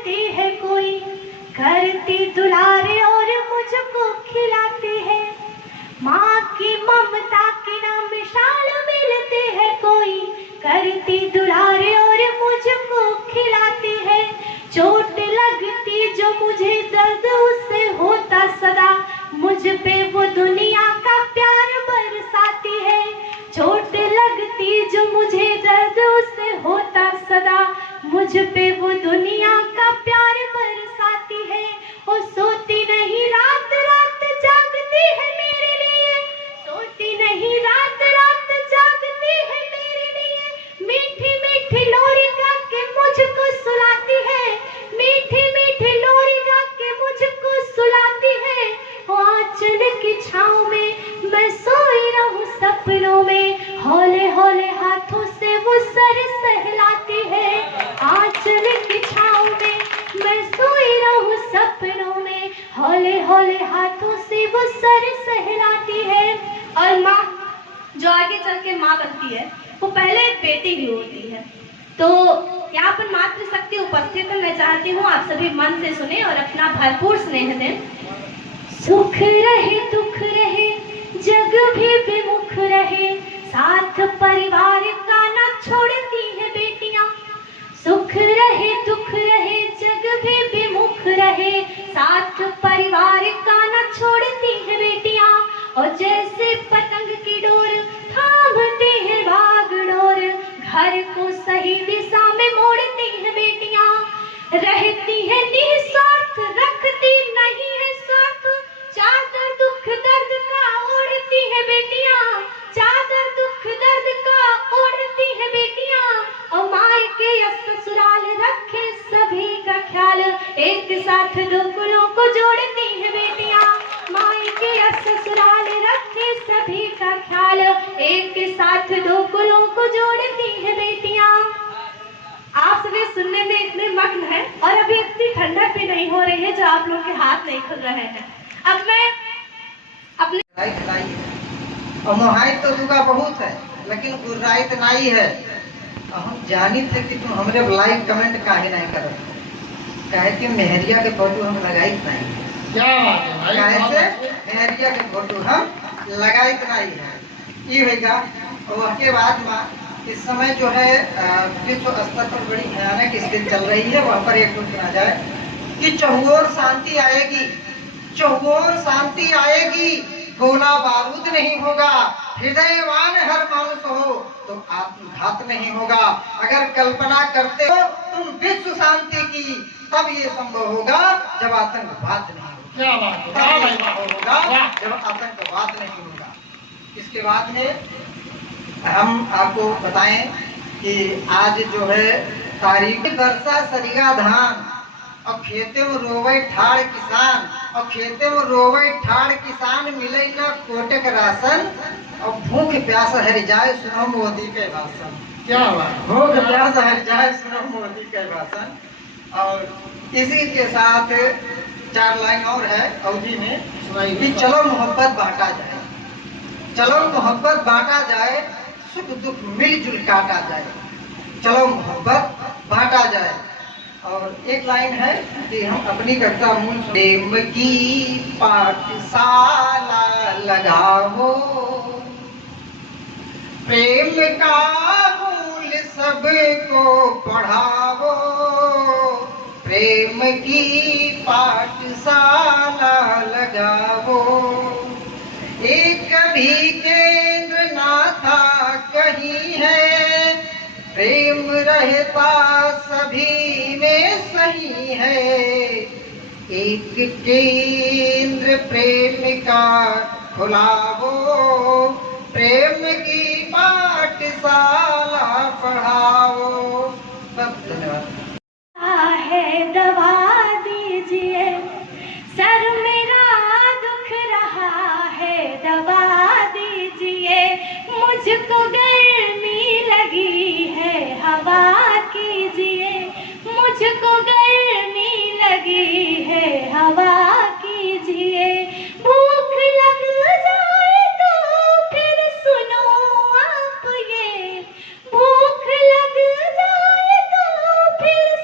मिलती है कोई, करती दुलारे और मुझको खिलाती है। माँ की ममता की ना मिसाल मिलती है कोई, करती दुलारे और मुझको खिलाती है। चोट लगती जो मुझे दर्द उससे होता सदा, मुझ पे वो दुनिया का प्यार बरसाती है। चोट लगती जो मुझे दर्द उससे होता सदा, मुझ पे वो दुनिया का प्यार बरसाती है। वो सोती नहीं रात रात जागती है मेरे लिए, सोती नहीं रात रात जागती है मेरे लिए। मीठी मीठी लोरी गा के मुझको सुलाती है, मीठी मीठी लोरी गा के मुझको सुलाती है। आंचल की छाँव में मैं सोई रहूं सपनों में, हौले हौले हाथों से वो सर सहलाती है। आंचल की छाँव में मैं सोई रहूं सपनों में, हौले हौले हाथों से वो सर सहलाती है। और माँ जो आगे चल के माँ बनती है, वो पहले एक बेटी भी होती है। तो यहाँ पर मातृशक्ति उपस्थित है। मैं चाहती हूँ आप सभी मन से सुने और अपना भरपूर स्नेह दें। सुख रहे दुख रहे जग भी विमुख रहे, साथ परिवार का ना छोड़ती है बेटियां। सुख रहे दुख रहे जग भी विमुख रहे, साथ परिवार का ना छोड़ती है बेटियां। और जैसे पतंग की डोर थामती है बागडोर, घर को सही दिशा में मोड़ती है बेटियां। रहती है निस्वार्थ रखती नहीं है स्वार्थ, चादर दुख दर्द का ओढ़ती है बेटियां, चादर दुख दर्द का ओढ़ती है बेटियां। और मायके या ससुराल रखे सभी का ख्याल, एक साथ दो कुलों को जोड़ती है बेटियां। मायके या ससुराल रखे सभी का ख्याल, एक साथ दो कुलों को जोड़ती है बेटियां। आप सभी सुनने में इतने मग्न हैं और अभी इतनी ठंडक भी नहीं हो रही है जो आप लोग के हाथ नहीं खुल रहे हैं। अब मैं अपने और मोहाई तो दुगा बहुत है, लेकिन गुर्राइत नहीं है। हम जानी थे कि तुम हमरे लाइक कमेंट काहे नहीं करो, कहे कि मेहरिया के फोटो हम लगाई नहीं है। क्या बात है भाई, कैसे मेहरिया के फोटो हम लगाई नहीं है, ये होगा। और उसके बाद माँ इस समय जो है विश्व स्तर पर बड़ी भयानक स्थिति चल रही है, वहाँ पर एक सुना जाए कि चहुओर शांति आएगी, चहुओर शांति आएगी, गोला बारूद नहीं होगा, हृदयवान हर मानुष हो तो आत्मघात नहीं होगा। अगर कल्पना करते हो तुम विश्व शांति की, तब ये संभव होगा जब आतंकवाद नहीं होगा। क्या बात है, तब ये संभव होगा जब आतंकवाद नहीं होगा। इसके बाद में हम आपको बताएं कि आज जो है तारीख वर्षा सरिया धान, और खेते में रोवे ठाड़ किसान, और खेते में रोवे ठाड़ किसान, मिले न कोटे का राशन, और भूख प्यास हर जाए सुनो मोदी के भाषण। क्या बात, भूख प्यास हर जाए सुनो मोदी के भाषण। और इसी के साथ 4 लाइन और है अवधि में कि चलो मोहब्बत बांटा जाए, चलो मोहब्बत बांटा जाए, सुख दुख मिलजुल काटा जाए, चलो मोहब्बत बांटा जाए। और एक लाइन है कि हम अपनी कविता मूल प्रेम की पाठशाला लगाओ, प्रेम का मूल सबको पढ़ाओ, प्रेम की पाठशाला लगाओ। एक भी केंद्र ना था कहीं है, प्रेम रहता सभी में सही है। एक केंद्र प्रेम का खुलाओ, प्रेम की पाठशाला पढ़ाओ। सब धन्यवाद। है दवा दीजिए, सर मेरा दुख रहा है, दवा दीजिए। मुझको गर्मी लगी है, हवा कीजिए। मुझको गर्मी लगी है, हवा कीजिए। भूख लग जाए तो फिर सुनो आप ये, भूख लग जाए तो फिर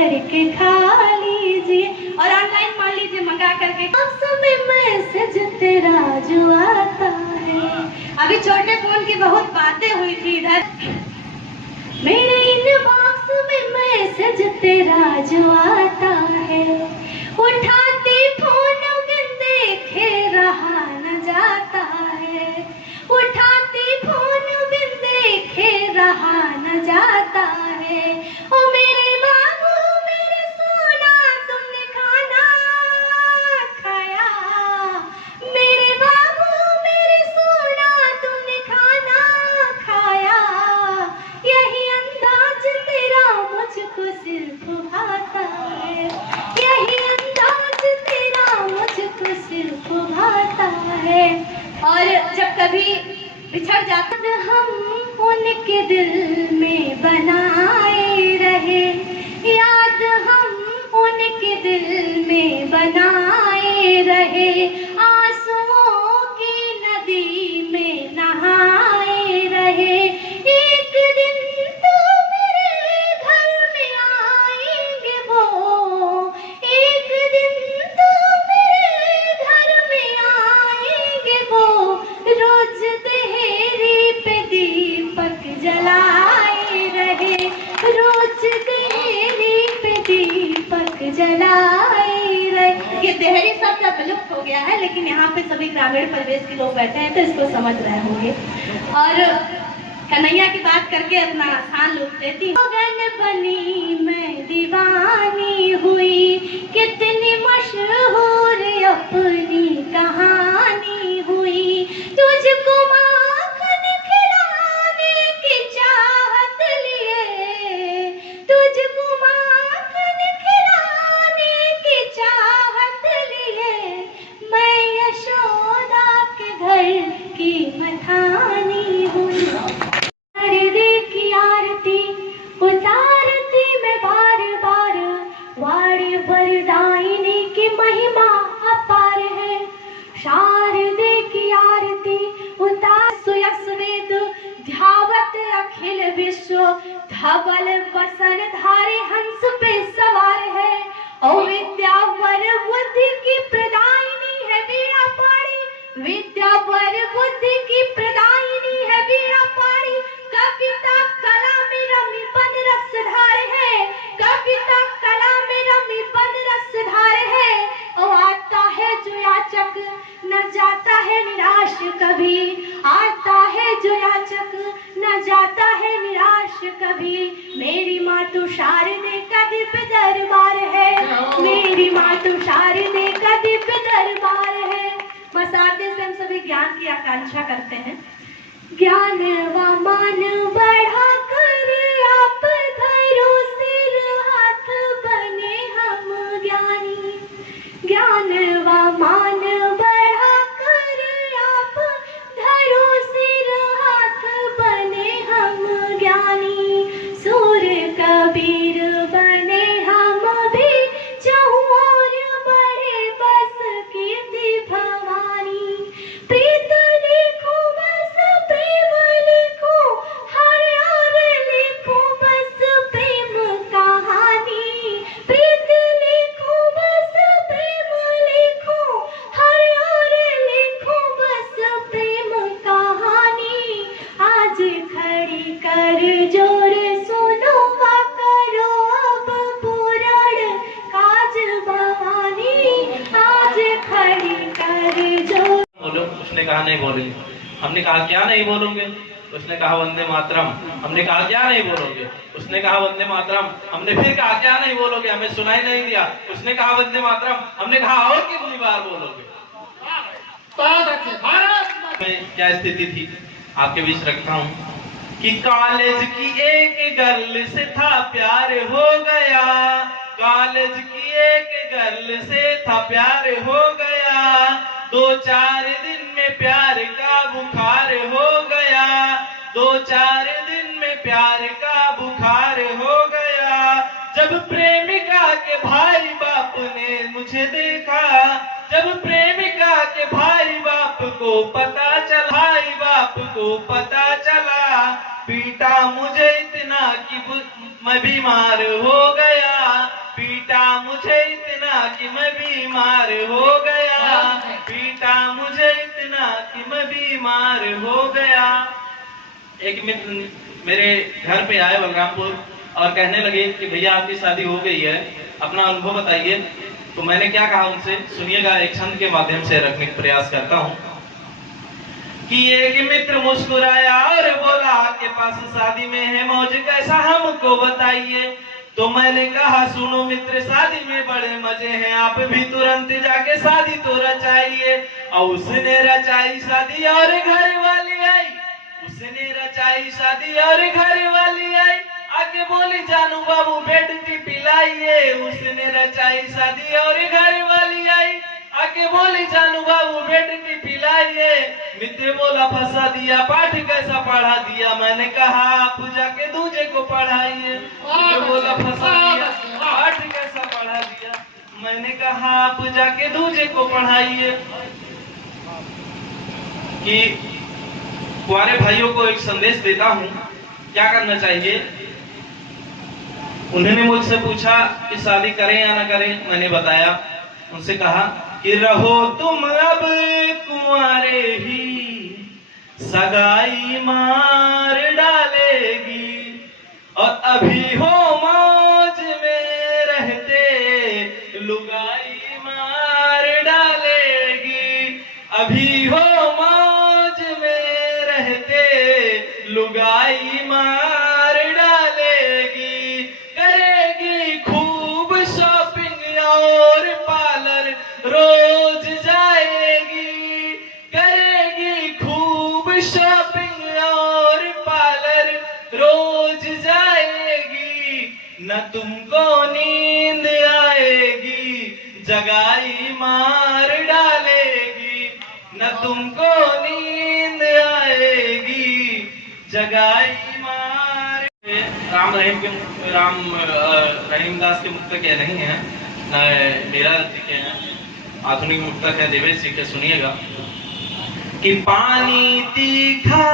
करके खा लीजिए। और ऑनलाइन मान लीजिए मंगा करके। समय मैसेज तेरा जो आता है। अभी छोटे फोन की बहुत बातें हुई थी इधर। मेरे इनबॉक्स में मैसेज तेरा जो आता है, उठाते फोन बिन देखे रहा न जाता है, उठाते फोन बिन देखे रहा न जाता है। ओ मेरे बाबू मेरे सोना तुमने खाना खाया, मेरे बाबू मेरे सोना तुमने खाना खाया। यही अंदाज तेरा मुझको सिर्फ भाता है, यही अंदाज तेरा मुझको सिर्फ भाता है। और जब कभी बिछड़ जाते हम उनके दिल में बनाए रहे, याद हम उनके दिल में बनाए रहे। आंसुओं की नदी में नहाए रहे। एक दिन तो मेरे घर में आएंगे वो, एक दिन तो मेरे घर में आएंगे वो। रोज देहरी पे दीपक जलाए रहे, रोज देहरी पे दीपक जलाए रहे। ये देहरी शब्द अब विलुप्त हो गया है, लेकिन यहाँ पे सभी ग्रामीण परिवेश के लोग बैठे हैं तो इसको समझ रहे होंगे। और कन्हैया की बात करके अपना स्थान लूट देती हूँ। गगन बनी मैं दीवानी हुई, कितनी मशहूर अपनी कहानी हुई। तुझको माखन खिलाने की चाहत लिए, तुझको माखन खिलाने की चाहत लिए, मैं यशोदा के घर की मथानी हुई। शारदे की आरती उतारती मैं बार बार, वाणी वरदायिनी की महिमा अपार है। शारदे की आरती उतार सुयस वेद ध्यावत अखिल विश्व, धवल वसन धारे हंस पे सवार है। ओ विद्या वर बुद्धि की प्रदायिनी है वीणा पाणी, विद्या वर बुद्धि की प्रदायिनी है वीणा पाणी। कविता कला में रमी बन रसधार है, कविता कला में रमी बन रसधार है। ओ आता है जो याचक न जाता है निराश कभी, आता है जो याचक न जाता है निराश कभी। मेरी माँ तो शारदे का दिव्य दरबार है, मेरी माँ तो शारदे का दिव्य दरबार है। बस आते से हम सभी ज्ञान की आकांक्षा करते हैं। ज्ञान व मान बढ़ा कर आप धरो सिर हाथ बने हम ज्ञानी, ज्ञान व मान बढ़ा कर आप धरो सिर हाथ बने हम ज्ञानी। सूर कबीर बने हम भी चहुँ ओर बढ़े बस कीर्ति भवानी। प्रीत लिखो बस प्रेम लिखो, हर और लिखो बस प्रेम कहानी। प्रीत लिखो बस प्रेम लिखो, हर और लिखो बस प्रेम कहानी। आज खड़ी कर जोर सुनो वा करो अब पूरण काज भवानी। आज खड़ी कर जोर। बोलो, उसने कहा नहीं बोलेंगे। हमने कहा क्या नहीं बोलोगे? उसने कहा वंदे मातरम। हमने कहा क्या नहीं बोलोगे? उसने कहा वंदे मातरम। हमने फिर कहा क्या नहीं बोलोगे? हमें सुनाई नहीं दिया। उसने कहा वंदे मातरम। हमने कहा और कितनी बार बोलोगे? में क्या स्थिति थी आपके बीच रखता हूँ कि कॉलेज की एक गर्ल से था प्यार हो गया, कॉलेज की एक गर्ल से था प्यार हो गया। 2-4 दिन में प्यार का बुखार हो गया, 2-4 दिन में प्यार का बुखार हो गया। जब प्रेमिका के भाई बाप ने मुझे देखा, जब प्रेमिका के भाई बाप को पता चला, भाई बाप को पता चला, पीटा मुझे इतना कि मैं बीमार हो गया। पीटा मुझे इतना कि मैं बीमार हो गया, पीटा मुझे इतना कि मैं बीमार हो गया। एक मित्र मेरे घर पे आए बलरामपुर और कहने लगे कि भैया आपकी शादी हो गई है, अपना अनुभव बताइए। तो मैंने क्या कहा उनसे, सुनिएगा, एक छंद के माध्यम से रखने का प्रयास करता हूँ कि एक मित्र मुस्कुराया और बोला आपके पास शादी में है मौज, कैसा हमको बताइए। तो मैंने कहा सुनो मित्र, शादी में बड़े मजे हैं, आप भी तुरंत जाके शादी तो रचाइए। और उसने रचाई शादी और घर वाली आई, उसने रचाई शादी और घर वाली आई, आके बोली जानू बाबू बेड टी पिलाइए। उसने रचाई शादी और घर वाली आई, आके बोली जानू बाबू बेड टी पिलाइए। मित्र बोला फंसा दिया, पाठ कैसा पढ़ा दिया। मैंने कहा आप जाके दूजे को पढ़ाइए। मित्र बोला फंसा दिया, पाठ कैसा पढ़ा दिया। मैंने कहा आप जाके दूजे को पढ़ाइए। कि कुंवारे भाइयों को एक संदेश देता हूँ, क्या करना चाहिए। उन्होंने मुझसे पूछा कि शादी करें या ना करें, मैंने बताया, उनसे कहा कि रहो तुम अब कुंवारे ही, सगाई मार डालेगी। और अभी हो मौज में रहते, लुगाई मार डालेगी। अभी हो मौज में रहते, लुगाई मार डालेगी। करेगी खूब शॉपिंग और पार्लर रोज जाएगी। करेगी खूब शॉपिंग और पार्लर रोज जाएगी। न तुमको नींद आएगी, जगाई मार डालेगी। न तुमको नींद आएगी, जगाई मार। राम रहीमदास के मुक्तक ये नहीं है, न मेरा जी के हैं, आधुनिक मुक्तक है देवेश जी के। सुनिएगा कि पानी तीखा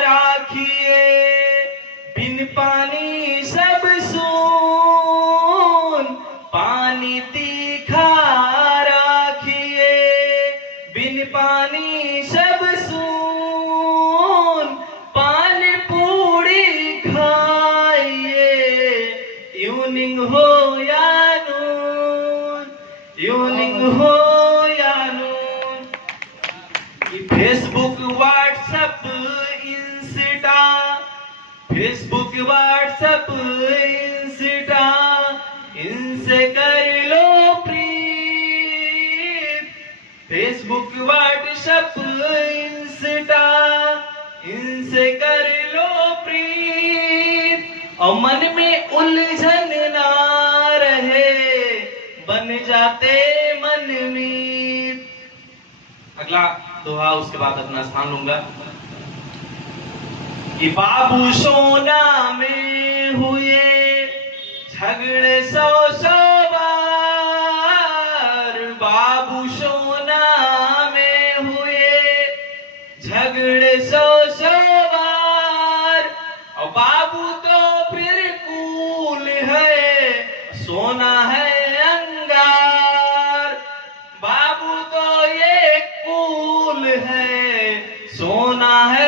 राखिए, बिन पानी सब सून। पानी तीखा राखिए, बिन पानी सब सून। पान पूड़ी खाइए, यूनिंग हो या नून, यूनिंग हो या नून। Facebook WhatsApp Insta, Facebook WhatsApp Insta, इनसे कर लो प्रीत। फेसबुक व्हाट्सएप इंस्टा, इनसे कर लो प्रीत। और मन में उलझन ना रहे, बन जाते मनमीत। अगला दोहा, उसके बाद अपना स्थान लूंगा। कि बाबू सोना में हुए झगड़े 100 बार। बाबू सोना में हुए झगड़े 100 बार। और बाबू तो फिर कूल है, सोना है अंगार। बाबू तो ये कूल है, सोना है